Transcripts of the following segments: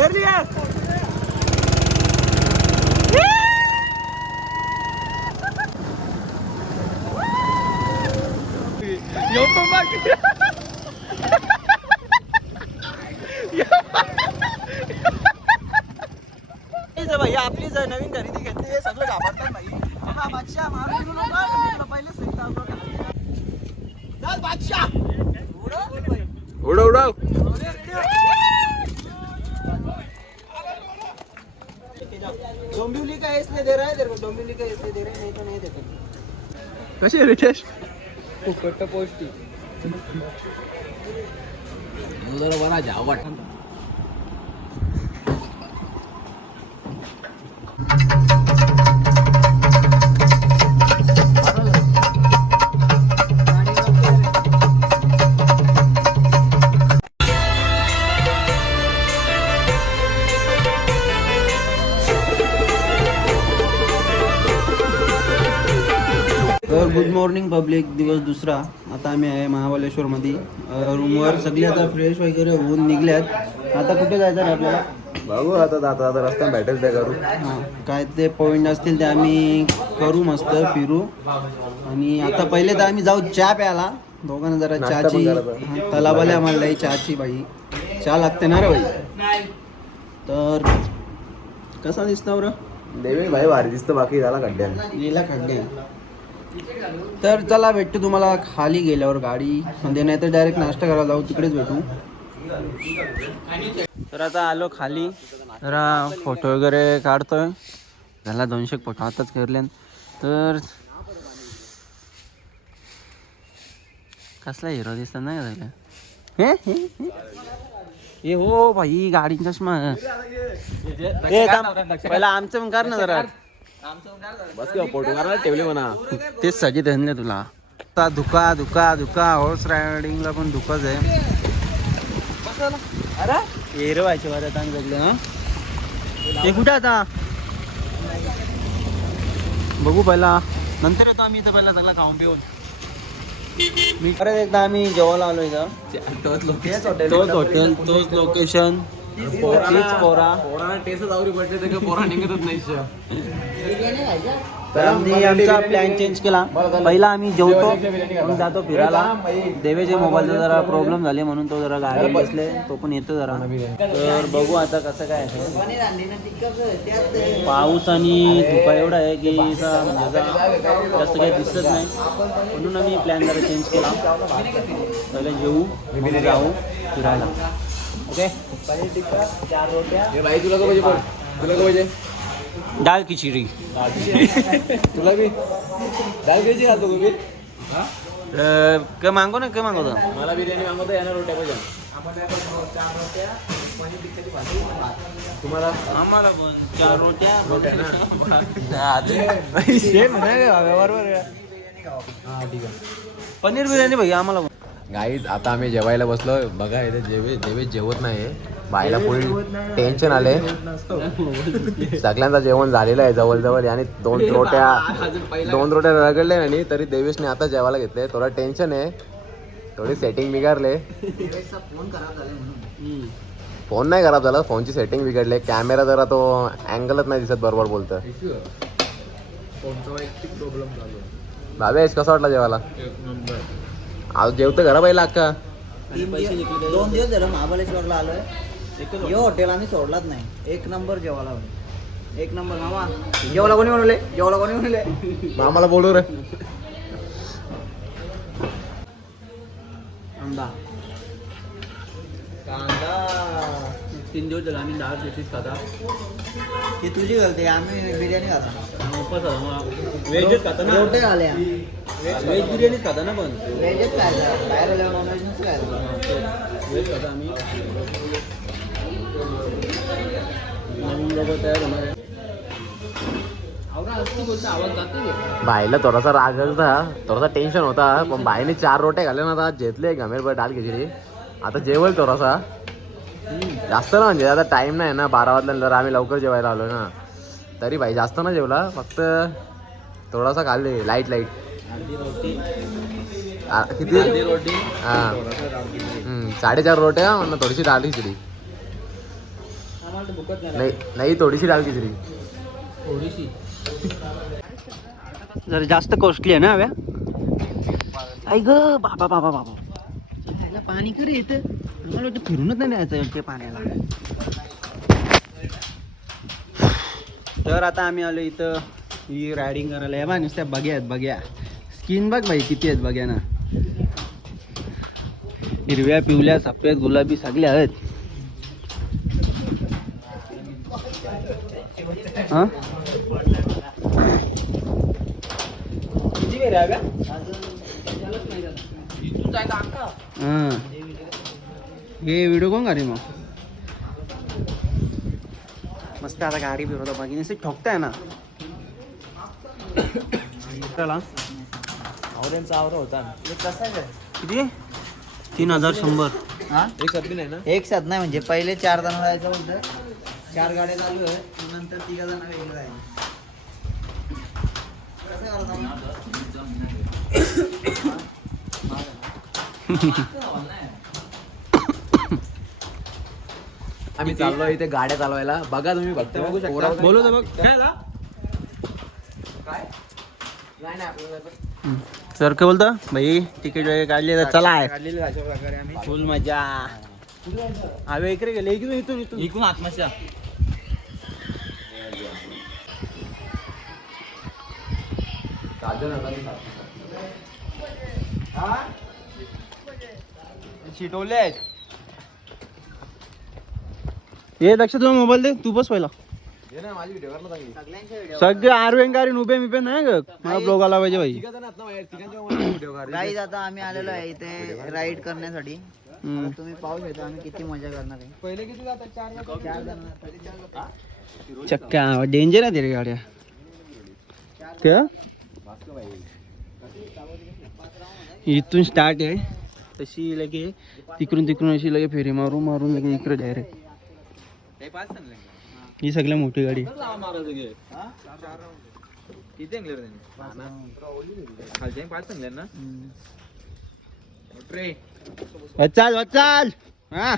भाई आपली जर नवीन खरेदी घेतली हे सगळं घाबरतात भाई. बादशाह मारू नका पहिले बादशाह उडव उडव. डोंबिवली का इसने दे रहा है तेरे को, डोंबिवली का इसने दे रहा है, नहीं तो नहीं देते. कशी रितेश? फुकट पौष्टिक. जरा बरा जावट. तर गुड मॉर्निंग पब्लिक. दिवस दुसरा. आता आम्ही आहे महाबळेश्वरमध्ये रूमवर. सगळे आता फ्रेश वगैरे होऊन निघल्यात. आता कुठे जायचं आहे आपल्याला? बघू आता आता रस्त्यात भेटेल ते करू. हां, काय ते पॉईंट असतील ते आम्ही करू, मस्त फिरू. आणि आता पहिले तर आम्ही जाऊ चहा प्यायला. दोघांना जरा चहाची तलावाले आम्हाला लई चहाची बाई. चहा लागते ना रे बाई. तर कसा दिसतो बरं? देवी भाई भारी दिसतं, बाकी झाला खड्ड्यात गेला खड्डे. तर चला भेटतो तुम्हाला खाली गेल्यावर गाडी म्हणजे, नाही तर डायरेक्ट नाश्ता करायला जाऊ, तिकडेच भेटू. तर आता आलो खाली. जरा फोटो वगैरे काढतोय. झाला 200 फोटो आताच करले. तर कसला हिरो दिसतात नाही का झालं हे? हो भाई गाडी चष्मा. पहिला आमचं मग कर ना जरा. बस किंवा फोटो करायला ठेवले म्हणा. तेच सगळे धंदे तुला. आता धुका धुका धुका. हॉर्स रायडिंगला पण धुकाच आहे. अरे हिरो व्हायचे बरं चांग जगले ना. ते कुठे आता बघू, पहिला नंतर येतो आम्ही इथं. पहिला सगळा खाऊन पिऊन मी परत एकदा आम्ही जेवायला आलो इथं. तोच हॉटेल तोच लोकेशन तीच पोरा. टेस्ट आवरी पडले तर पोरा निघतच नाही. तर आम्ही आमचा प्लॅन चेंज केला. पहिला आम्ही जेवतो मग जातो फिरायला. देवेचे मोबाईलचा जरा प्रॉब्लेम झाले म्हणून तो जरा गाडी बसले, तो पण येतो जरा. तर बघू आता कसं काय आहे. पाऊस आणि धुका एवढा आहे की म्हणजे जास्त काही दिसत नाही, म्हणून आम्ही प्लॅन जरा चेंज केला. पहिले जेवू मग जाऊ फिरायला. ओके. चार रोट्या. भाई तुला का पाहिजे? तुला का पाहिजे? डाळ खिचडी. तुला बी दाल खिचडी घालतो गोबी. काय मागो ना, काय मागवतो? मला बिर्याणी मागवतो, याना रोट्या पाहिजे. तुम्हाला? आम्हाला पण 4 रोट्या. रोट्या ना. सेम नाही का बरोबर. हां ठीक आहे. पनीर बिर्याणी भाई आम्हाला पण. गाईज आता आम्ही जेवायला बसलो. बघा इथे देवे जेवत नाही. बायला फुल टेन्शन आले. सगळ्यांचं जेवण झालेलं आहे जवळ आणि 2 रोट्या रगडले नाही तरी देवेशने आता जेवायला घेतले. थोडा टेन्शन आहे, थोडी सेटिंग बिघडले. फोन नाही खराब झाला, फोनची सेटिंग बिघडले. कॅमेरा जरा तो अँगलच नाही दिसत बरोबर बोलतं. भावेश कसं वाटला जेवायला? आज जेवतं घरा पहिला अक्का. 2 दिवस झालं महाबळेश्वरला आलोय. हे हॉटेल आम्ही सोडलाच नाही. 1 नंबर जेवायला. 1 नंबर. मामा जेवायला कोणी म्हणले? मामाला बोलू रे. कांदा 3 दिवस झालं आम्ही डाळ खिचडीच खाता. ती तुझी घालते, आम्ही बिर्याणी खाता. व्हेजच खाता ना. रोटे आल्या व्हेज बिर्याणीच खाता ना. पण व्हेजच खायचं, बाहेर आल्यावर नॉनव्हेजच खायचं. व्हेज खाता आम्ही. नवीन लोक तयार होणार आहे. बाईला थोडासा राग होता, थोडासा टेन्शन होता, पण बाईने 4 रोट्या घाले ना. आता घेतले घमेरभर डाळ खिचडी. आता जेवल थोडासा जास्त ना, म्हणजे आता टाइम नाही ना. 12 वाजल्यानंतर आम्ही लवकर जेवायला आलो ना, तरी भाई जास्त ना जेवला. फक्त थोडासा खाल्ले लाईट. किती? हां 4.5 रोट्या थोडीशी डाळ खिचडी. नाही नाही थोडीशी डाळ खिचडी. थोडीशी जरा जास्त कॉस्टली आहे ना हव्या. आई ग बाबा बाबा बाबा याला पाणी खरं येतं. मला वाटतं फिरूनच नाही द्यायचं ते पाण्याला. तर आता आम्ही आलो इथं ही रायडिंग करायला. या बा नुसत्या बघ्या आहेत बघ्या. स्किन बघ भाई किती आहेत बघ्या ना. हिरव्या पिवल्या सफेद गुलाबी सगळ्या आहेत. हा हे व्हिडिओ कोण गाडी मग मस्त. आता गाडी फिरवता बाकी नसे ठोकताय ना. चला आवऱ्यांचा आवरा होता किती 3100. हा एक सब्बी नाही ना. एक साथ नाही म्हणजे पहिले 4 जण जायचं होतं. 4 गाड्या चालू आहे नंतर 3 जण वेगळं जायचं. आम्ही चाललो इथे गाड्या चालवायला. बघा तुम्ही फक्त बघू शकता. बोलू तर बघ सर काय बोलता भाई. तिकीट वगैरे काढले तर चला आहे. काढलेली अशा प्रकारे आम्ही फुल मजा. हवे इकडे गेले इकडून इथून इथून इकून आत्मशा शिटवले आहेत. हे लक्ष तुझा मोबाईल दे. तू बस पहिला. माझी व्हिडिओ करणार चांगली. सगळे आरवेंगारी उभे मिबे नाही ग. मला ब्लॉग आला पाहिजे भाई. गाईज आता आम्ही आलेलो आहे इथे राईड करण्यासाठी. आता तुम्ही पाहू शकता आम्ही किती मजा करणार आहे. पहिले किती जातात 4 जण. चक्का डेंजर आहे रे गाड्या. क्या इथून स्टार्ट आहे तशी लगे तिकडून तिकडून अशी लगे फेरी मारून मारून लगे इकडे डायरेक्ट. ही सगळ्यात मोठी गाडी. चाल चाल हा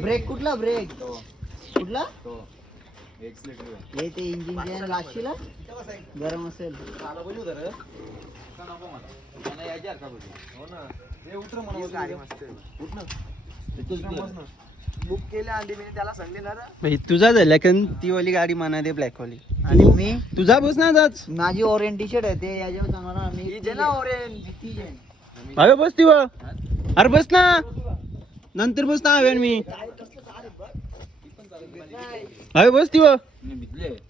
ब्रेक कुठला ब्रेक कुठला हे ते इंजिन जे लागशील गरम असेल. बुक केल्या आधी मी त्याला सांगणार भाई तुझा झाला कारण ती वाली गाडी म्हणा दे ब्लॅक वाली. आणि मी तुझा बस ना जाच. माझी ऑरेंज टी शर्ट आहे ते याच्यावर सांगणार मी ऑरेंज. अरे बस ती व. अरे बस ना नंतर बस ना हवे मी. अरे बस ती व.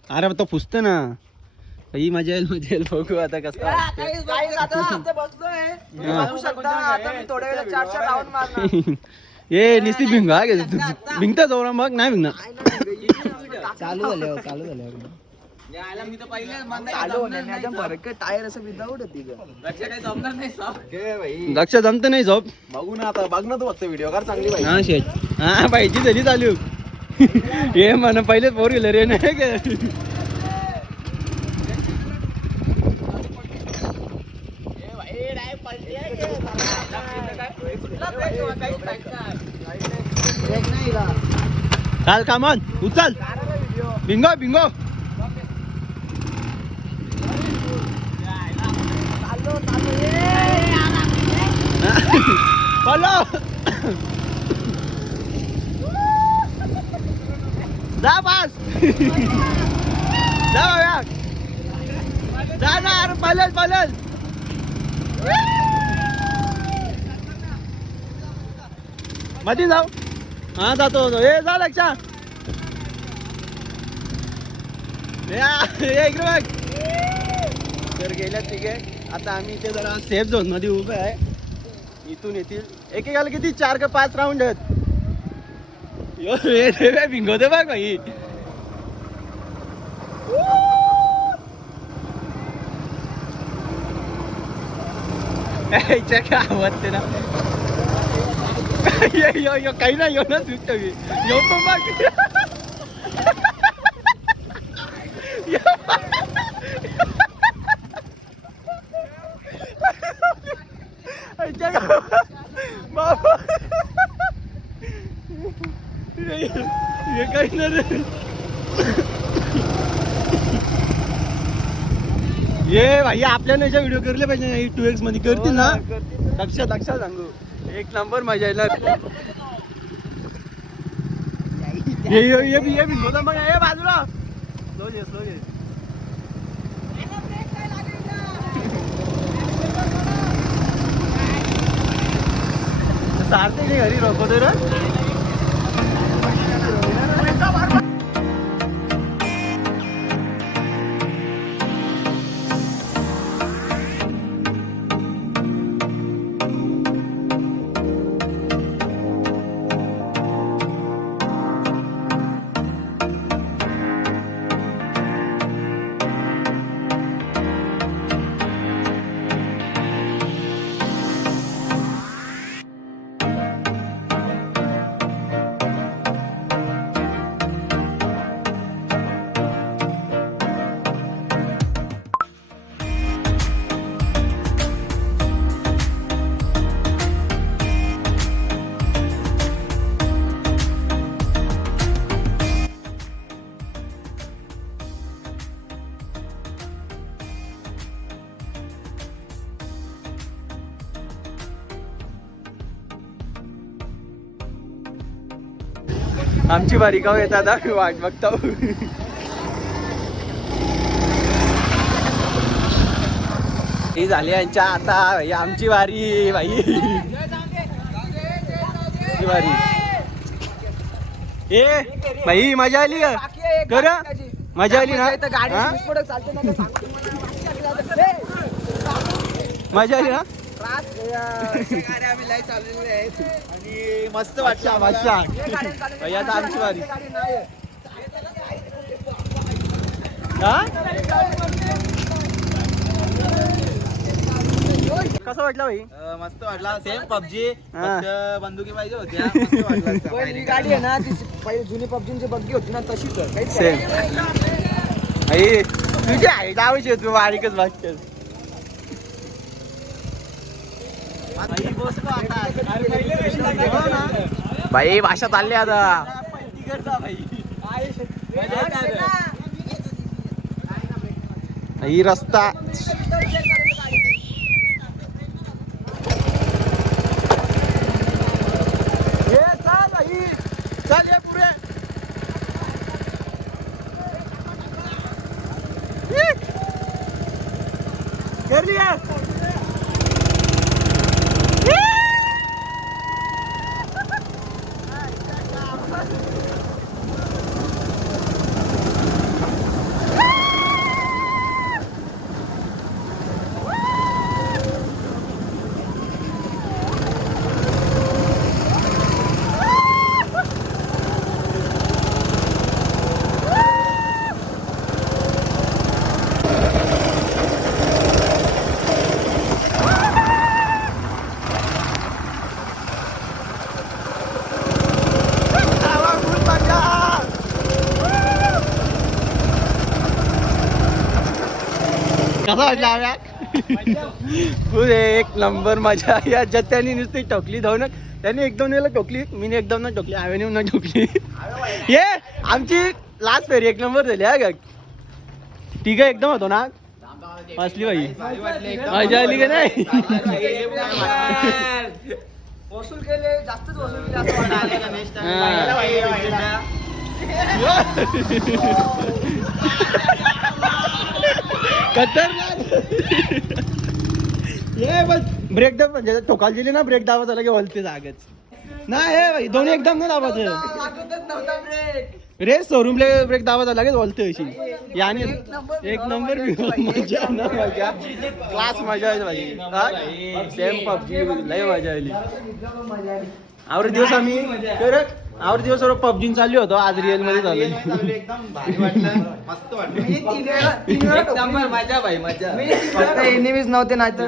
अरे तो पुसत ना ही मजा येईल मजा येईल. बघू आता कसं ये निस्ती भिंगा घे भिंगता जाऊ मग नाही भिंगना. चालू झाले चालू झाले टायर असं विदाऊट होती लक्ष जमत नाही झोप. बघू ना आता. बघ ना तू फक्त व्हिडिओ कर चांगली पाहिजे. हा शेट हा पाहिजे तरी चालू. हे म्हणा पहिलेच फोर व्हीलर आहे नाही का. चाल कामन उचल बिंगो बिंगो. हॅलो जा बस जा बाबा जा ना. अरे पलल पलल. मध्ये जाऊ. हा जातो हे जा लक्षा. इकडे बघ. तर गेल्यात ठीक आहे. आता आम्ही इथे जरा सेफ झोन मध्ये उभे आहे. इथून येतील एकेकाला किती 4 का 5 राऊंड आहेत. भिंगवते बघ भाई. आवडते ना. काही नाही येऊ ना सुट. येऊ पण बघ ये भाई आपल्या याच्या व्हिडिओ करले पाहिजे 2x मध्ये करतील ना लक्षात सांगू एक नंबर मजा यायला ये बिंदोदा मग ये बाजूला स्लोली सारते नाही घरी रोखवतो रे आमची बारी गाव येतात आम्ही वाट बघतो ही झाली यांच्या आता भाई आमची वारी भाई वारी ए भाई मजा आली का कर मजा आली ना मजा आली ना मस्त वाटलं भाई आता आमची वारी कसं वाटलं भाई मस्त वाटला सेम पबजी बंदुकी पाहिजे होत्या ही गाडी आहे ना ती पहिले जुनी पबजीची बग्गी होती ना तशीच आहे सेम आई तुझी आई जाऊची तू बारीकच वाटते भाई भाषा चालली आता ही रस्ता कर लिया कसा वाटला फुल एक नंबर मजा या जत्यानी नुसती टोकली धावून त्यांनी एक दोन वेळेला टोकली मी एकदम ना टोकली आव्याने ना टोकली ये आमची लास्ट फेरी एक नंबर झाली हा ग ठीक आहे एकदम होतो ना वाचली बाई मजा आली का नाही वसूल केले जास्तच वसूल केले असं वाटलं नेक्स्ट ये बस ब्रेक दाब म्हणजे टोकाल दिली ना ब्रेक दाबा झाला की वलते जागच नाही हे भाई दोन्ही एकदम ना दाबाचं रेस शोरूमला ब्रेक दाबा झाला की वलते अशी याने एक नंबर मजा ना मजा क्लास मजा आहे भाई सेम पबजी लय मजा आली आवडे दिवस आम्ही आवडे दिवस पबजी चालू होतो आज रिअल मध्ये चालू एकदम भारी वाटलं मस्त वाटलं मजा भाई मजा फक्त एनिमीज नव्हते नाही तर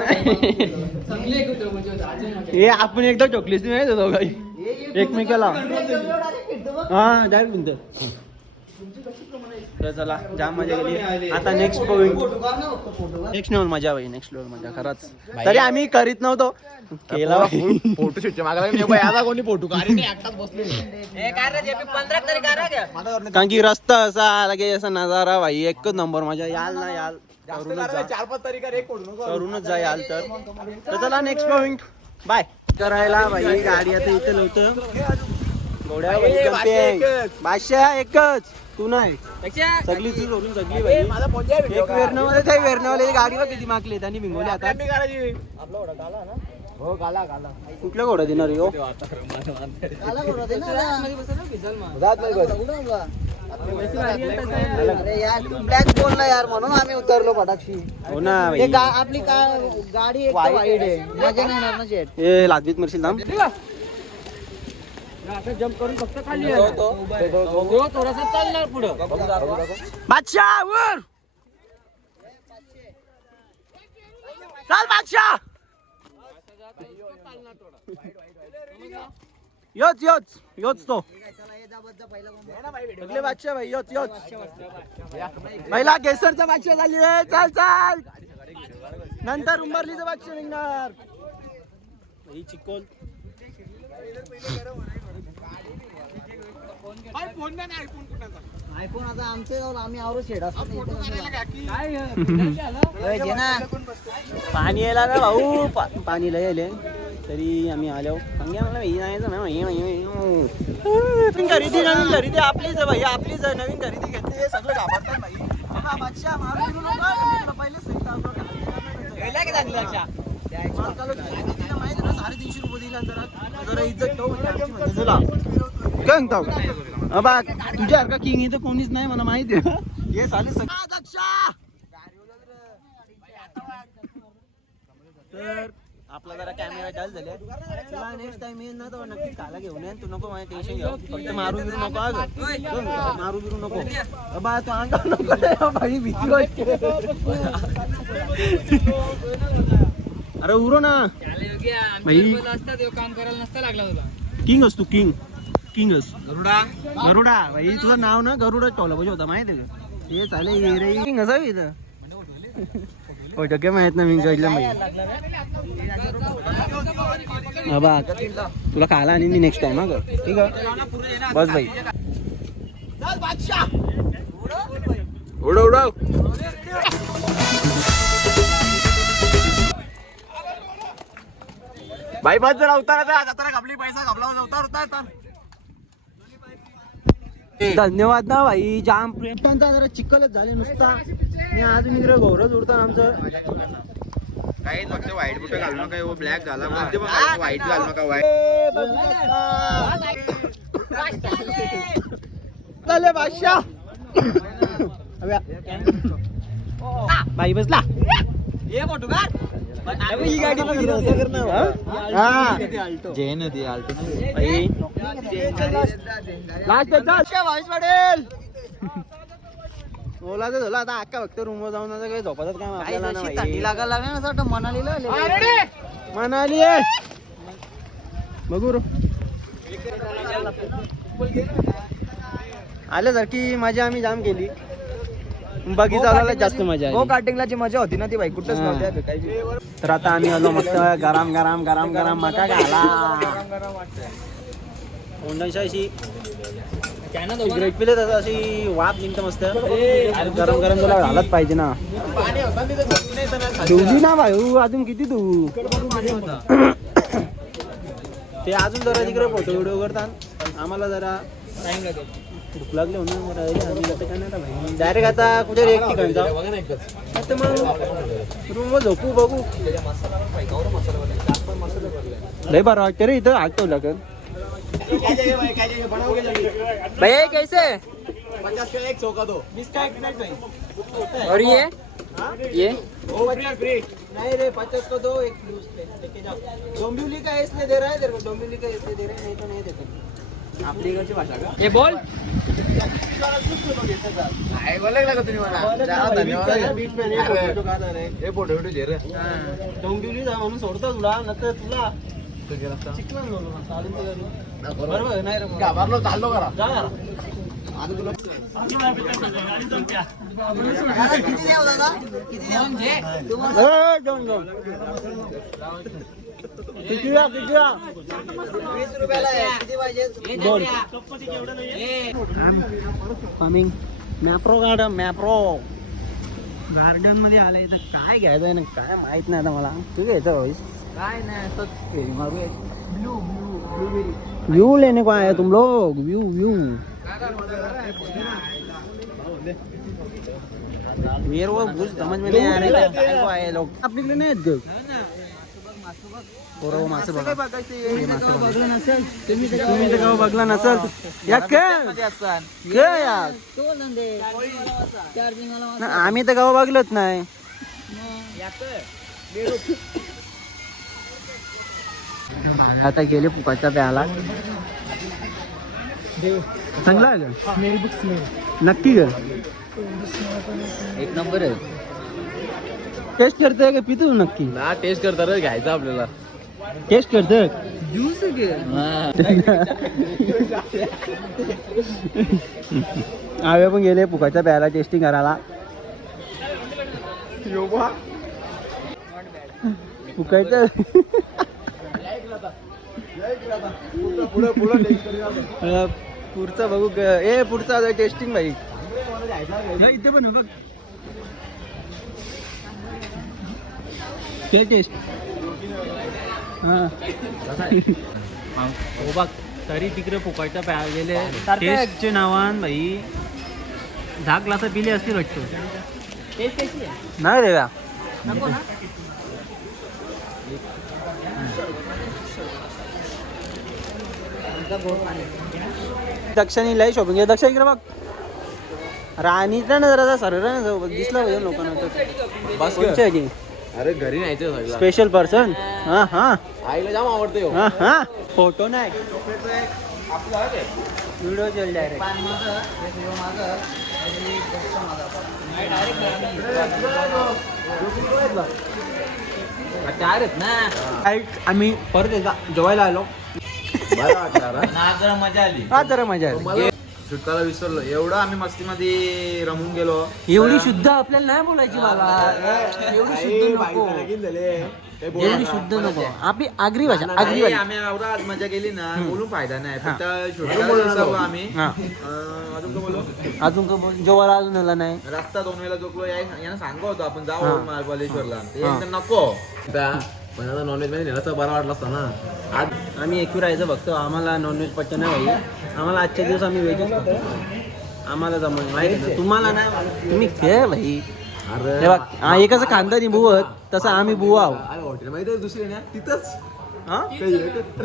हे आपण एकदा टोकलीच नाही दोघाही एकमेकाला हा डायरेक्ट म्हणतो तर चला जाम मजा गेली आता नेक्स्ट पॉइंट नेक्स्ट लेवल मजा भाई नेक्स्ट लेवल मजा खरंच तरी आम्ही करीत नव्हतो केला फोटो शूटच्या मागायला कोणी फोटो कारण की रस्ता असा लगे असा नजारा भाई एकच नंबर मजा याल ना याल करूनच जा. 4-5 तारीख करूनच जा याल तर चला नेक्स्ट पॉइंट बाय करायला भाई. गाडी आता इथे नव्हतं घोड्या बादशाह एकच तू नाही सगळी तू सोडून सगळी भाई. एक वेरणवाले ते वेरणवाले गाडीवर किती मागले त्यांनी भिंगवले आता. हो गाला गाला कुठल्या घोडा देणार हो गाला घोडा दे ना. अरे यार तू ब्लॅक बोलला यार म्हणून आम्ही उतरलो पटाक्षी. हो ना ते भाई. आपली गाडी एक तर वाईट आहे मजा नाही येणार ना शेट. ए लाजवीत मरशील थांब. बादशाह वर चाल बादशाह. योच योच योच तो सगळे बादशाह भाई योच योच. पहिला केसरचा बादशाह झाली रे. चाल चाल नंतर उंबरलीचा बादशाह निघणार. ही चिकोल आयफोन आता आमचे जाऊन आम्ही आवरो शेड असतो पाणी यायला ना भाऊ. पाणी लय आले तरी आम्ही आलो. सांग्या मला भाई नाही ना नवीन खरेदी नवीन खरेदी आपलीच आहे भाई. आपलीच आहे. नवीन खरेदी घेतली हे सगळं घाबरतात भाई. बादशाह मारून देऊ नका. पहिलेच माहिती ना 350 रुपये दिला जरा इज्जत ठेव. चला काय सांगता बा तुझ्यासारखा किंग इथं कोणीच नाही मला माहिती आहे. हे साले तर आपला जरा कॅमेरा चालू झाले. तुला नेक्स्ट टाइम येईल ना तर नक्की खायला घेऊन ये. तू नको माझ्या टेन्शन घेऊ. फक्त मारू बिरू नको. मारू बिरू नको बा. तू अंगावर नको भाई भीती वाटते. अरे उरो ना भाई. काम करायला नसता लागला तुला. किंग असतो किंग. किंगस गरुडा गरुडा भाई. तुझं नाव ना गरुडा ठेवलं पाहिजे होता माहिती आहे का. हे चालेल किंग असावी इथं. हो टक्के माहित ना मी कळलं माहिती. बा तुला खायला आणि नेक्स्ट टाइम हा कर. ठीक आहे बस भाई. उडव उडव. भाई बस जरा उतारा आपली पैसा घाबला उतार. धन्यवाद ना भाई. जाम प्रेमांचा जरा चिखलच झाले नुसता. मी अजून इकडे गौरव उडतात आमचं. काही फक्त व्हाईट बुट घालू नका. ब्लॅक घाला व्हाईट घालू नका. चले बादशाह भाई बसला. ये मोठू का ही गाडी जैन ती आल्टो भाई. लास्ट पडेल ओला तर झाला. आता अक्का फक्त रूम वर जाऊन आता काही झोपतात काय आपल्याला ना भाई. थंडी लागायला लागली ना असं वाटतं मनालीला मनाली बघू आल्यासारखी मजा आम्ही जाम केली. बगीचा जास्त मजा हो कार्टिंगला जी मजा होती ना ती भाई कुठंच नव्हती. तर आता आम्ही आलो मस्त गरम गरम गरम गरम मका घाला. अशी सिगरेट पिले तसं अशी वाफ निघतं मस्त. गरम गरम तुला घालत पाहिजे ना. ठेवली ना भाऊ अजून किती तू. ते अजून जरा तिकडे फोटो व्हिडिओ करतात. आम्हाला जरा भूक लागली म्हणून डायरेक्ट आता कुठे एक ठिकाणी जाऊ. आता मग रूम वर झोपू बघू. लय बरं वाटतं रे इथं. आग ठेवला कर भैया कैसे 50 का एक 100 का 2 20 का एक मिनट भाई. और ये नहीं रे 50 को 2 एक लेके जाओ. डोंबिवली का इसलिए दे रहा है तेरे को. डोंबिवली का इसलिए दे रहे हैं नहीं तो नहीं देते. आपली इकडची भाषा का ये बोल डोंबिवली जा म्हणून सोडतो तुला नंतर तुला चिकन बरोबर नाही रे घाबरलो चाललो करा जा करा. किती द्यावं दादा किती द्यावं. 20 रुपयाला आहे. किती पाहिजे. 2 coming Mapro guard Mapro garden मध्ये आलाय तर काय घ्यायचं आहे ना काय माहित नाही आता मला. तू घ्यायचं भाई काय नाही असंच मारूया. Blue blue blueberry. व्यू लेने को आए हैं तुम लोग. व्यू व्यू मेरे को कुछ समझ में नहीं आ रहा काय को आए लोग. आपल्याकडे नाही आहेत ग पोरं मासे बघा. हे मासे बघा. तुम्ही तर गाव बघला नसल या काय यार ना, आम्ही तर गाव बघलच नाही. आता गेले फुकाच्या प्याला चांगला आहे का नक्की ग एक नंबर आहे. टेस्ट करतोय का पितो नक्की ना टेस्ट करता रे घ्यायचं आपल्याला. टेस्ट करतोय ज्यूस आवे पण गेले फुकाच्या प्याला टेस्टिंग करायला. फुकायचं पुढचा बघू ए पुढचा टेस्टिंग भाई इथे पण बघ टेस्ट हो बघ तरी तिकडे फुकायच्या प्या गेले टेस्टचे नावान भाई 10 ग्लास पिले असतील वाटतो. टेस्ट कशी आहे? नाही देव्या नको ना. दक्षानी लय शॉपिंग आहे. दक्षा इकडे बघ राणीचा ना जरा सरळ ना जाऊ दिसला पाहिजे लोकांना. बस कोणच्या आहे की अरे घरी न्यायचं सगळं. Special person. हा हा आईला जाम आवडते हो. हा हा फोटो नाही व्हिडिओ चल डायरेक्ट. चार आहेत ना. आम्ही परत एकदा जेवायला आलो. बरं वाटलं रे. ना जरा मजा आली. हा जरा मजा आली. मला सुट्टाला विसरलो एवढं आम्ही मस्तीमध्ये रमून गेलो. एवढी शुद्ध आपल्याला नाही बोलायची मला. एवढी शुद्ध नको. एवढी शुद्ध नको. आपली आगरी भाषा आगरी भाषा. आम्ही एवढा आज मजा केली ना बोलून फायदा नाही. फक्त शूटिंग आम्ही हा अजून काय बोलू अजून का बोल जेवायला अजून आला नाही. रस्ता 2 वेळेला चुकलो यांना सांगतो होतो आपण हा. जाऊ महाबळेश्वरला. ते हा. एकदम नको पण आता नॉनव्हेज मध्ये नेला बरा वाटला असता ना. आज आम्ही एकवी राहायचं बघतो. आम्हाला नॉनव्हेज पच्च नाही भाई. आम्हाला आजच्या दिवस आम्ही व्हेजच खातो. आम्हाला जमत माहिती आहे. तुम्हाला नाही तुम्ही खेळ भाई. अरे हे बघ हा एकच खानदानी बुवत तसं आम्ही बुवा आहो. अरे हॉटेल माहिती दुसरी ना तिथंच हा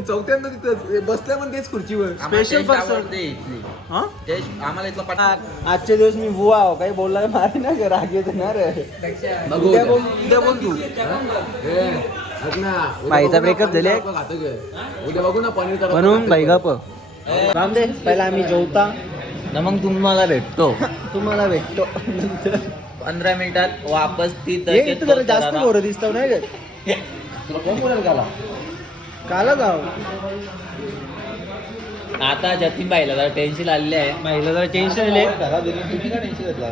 चौथ्यांदा तिथंच बसल्या पण तेच खुर्चीवर. स्पेशल पर्सन हा आम्हाला इथला पट आजचे दिवस मी बुवा आहो. काही बोलला मारे ना ग राग येतो ना रे. उद्या बोल तू. बाईचा ब्रेकअप झाले उद्या बघू ना पनीर म्हणून बाई गप राम दे. पहिला आम्ही जेवता ना मग तुम्हाला भेटतो तुम्हाला भेटतो 15 मिनिटात वापस ती हे इथं जरा जास्त पोरं दिसतो नाही ग काला जाव. आता जतीन बाईला जरा टेन्शन आलेले आहे. महिला जरा टेन्शन आले.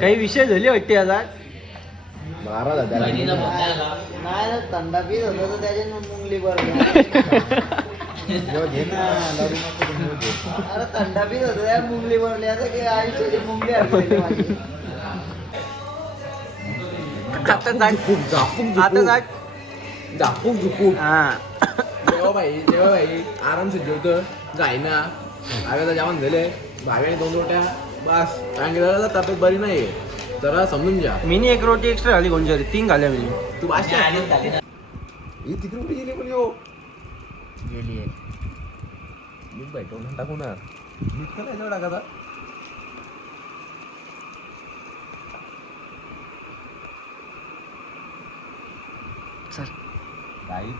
काही विषय झाले वाटते आता. बहिणीला फोन नाही आला. नाही थंडा पीत होता तर त्याच्या मुंगली वर अरे थंडा पीत होता त्या मुंगली भरली. आता की आयुष्याची मुंगली हरपली माझी. आता जाग झापूक झुपूक हा जेव्हा भाई आरामशीर जेवतो जाई ना. आव्याला जेवण झाले भाव्याने 2 रोट्या बस. कारण की जरा तब्येत बरी नाही जरा समजून घ्या. मिनी एक रोटी एक्स्ट्रा झाली कोणच्या 3 घाल्या मी. तू भाषा आलीच झाली ना. ही तिकडे कुठे गेली पण यो गेली आहे. मी बैठवून टाकू ना मीठ नाही तेवढा टाकायचा. काहीच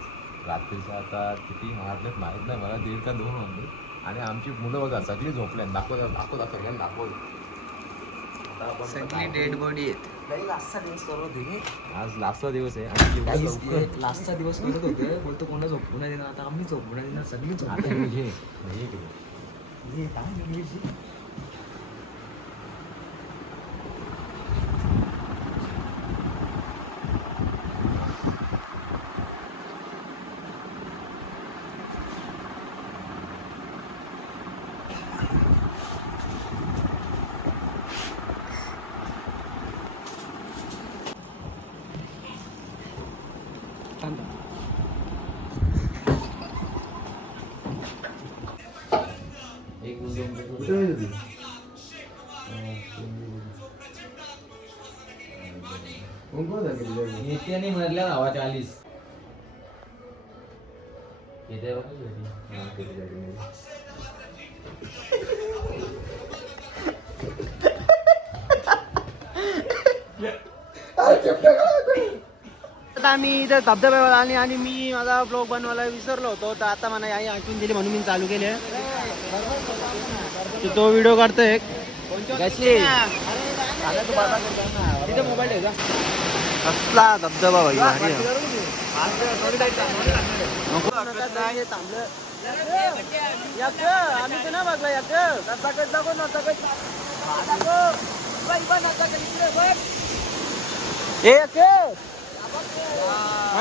रात्रीचं आता किती मारलेत माहीत नाही मला 1.5 का 2 वाजले. आणि आमची मुलं बघा सगळी झोपल्या. दाखव सगळी डेड बॉडी आहेत. आज लास्टचा दिवस आहे आणि एवढ्या लवकर लास्टचा दिवस करत होते. बोलतो कोणा झोपू नाही देणार. आता आम्ही झोपू नाही देणार. सगळी झोपू. आता हे केलं. येते मधल्या हवा 40 येते आता आम्ही इथं धबधब्यावर आले आणि मी माझा ब्लॉग बनवायला विसरलो होतो, तर आता मला आई आठवून दिली म्हणून मी चालू केले. तर तो व्हिडिओ काढतोय तिथे मोबाईल ठेवता कसला धबधबा भाई भारी आहे. आम्ही तर नाही बघला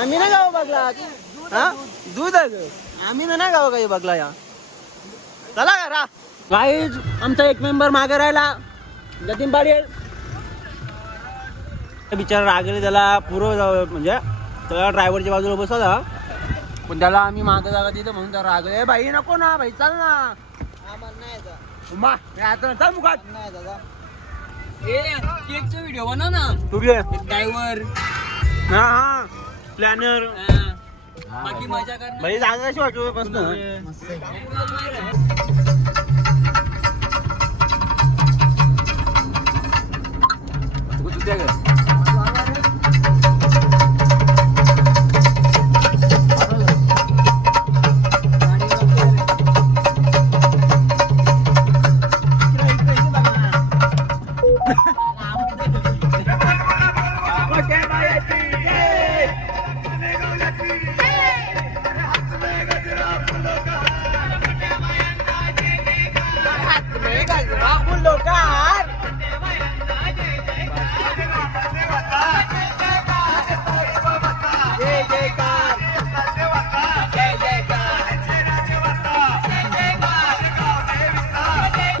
आम्ही ना गाव बघला हा दूध आम्ही ना गाव काही बघला या चला करा गाईज. आमचा एक मेंबर मागे राहिला जतीन पाटील बिचारा रागेले, त्याला पुरं म्हणजे त्याला ड्रायव्हरच्या बाजूला बसवला पण त्याला आम्ही मागे जागा तिथं म्हणून त्याला रागले भाई नको ना भाई चाल ना चल मुखात केकचा व्हिडिओ बनव ना तू बी ड्रायव्हर हा हा प्लॅनर बाकी मजा कर भाई जागा कशी वाटू बसणं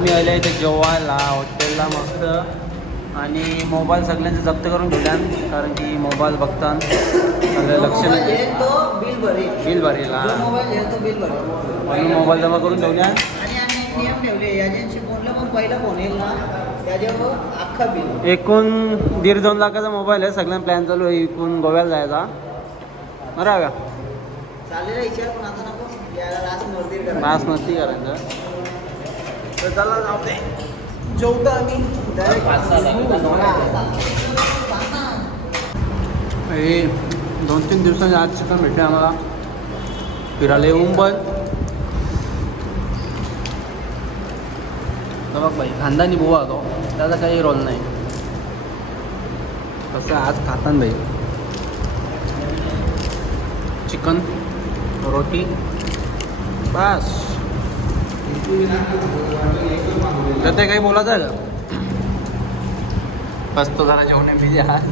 मी आले इथे जेवायला हॉटेलला मस्त आणि मोबाईल सगळ्यांचे जप्त करून ठेवल्यान कारण की मोबाईल बघताना लक्ष बिल भरेल म्हणून मोबाईल जमा करून ठेवल्या. आणि आम्ही नियम ठेवले एजन्सी फोनला पण पहिला फोन येईल ना त्याच्यावर अख्खा बिल. एकूण 1.5-2 लाखाचा मोबाईल आहे. सगळ्यांना प्लॅन चालू आहे एकूण गोव्याला जायचा बरं का चालेल विचार पण आता नको याला रास नोंदीर करा मास नसती करायचं. तर चला जाऊ दे जेवतो आम्ही हे 2-3 दिवसांनी आज चिकन भेटले आम्हाला फिरायला येऊन पण बघ भाई खानदानी बुवा होतो त्याचा काही रोल नाही कसं आज खातान भाई चिकन रोटी बस. तर ते काही बोलायचं आहे का बस तो जरा जेवणे बिझी आहात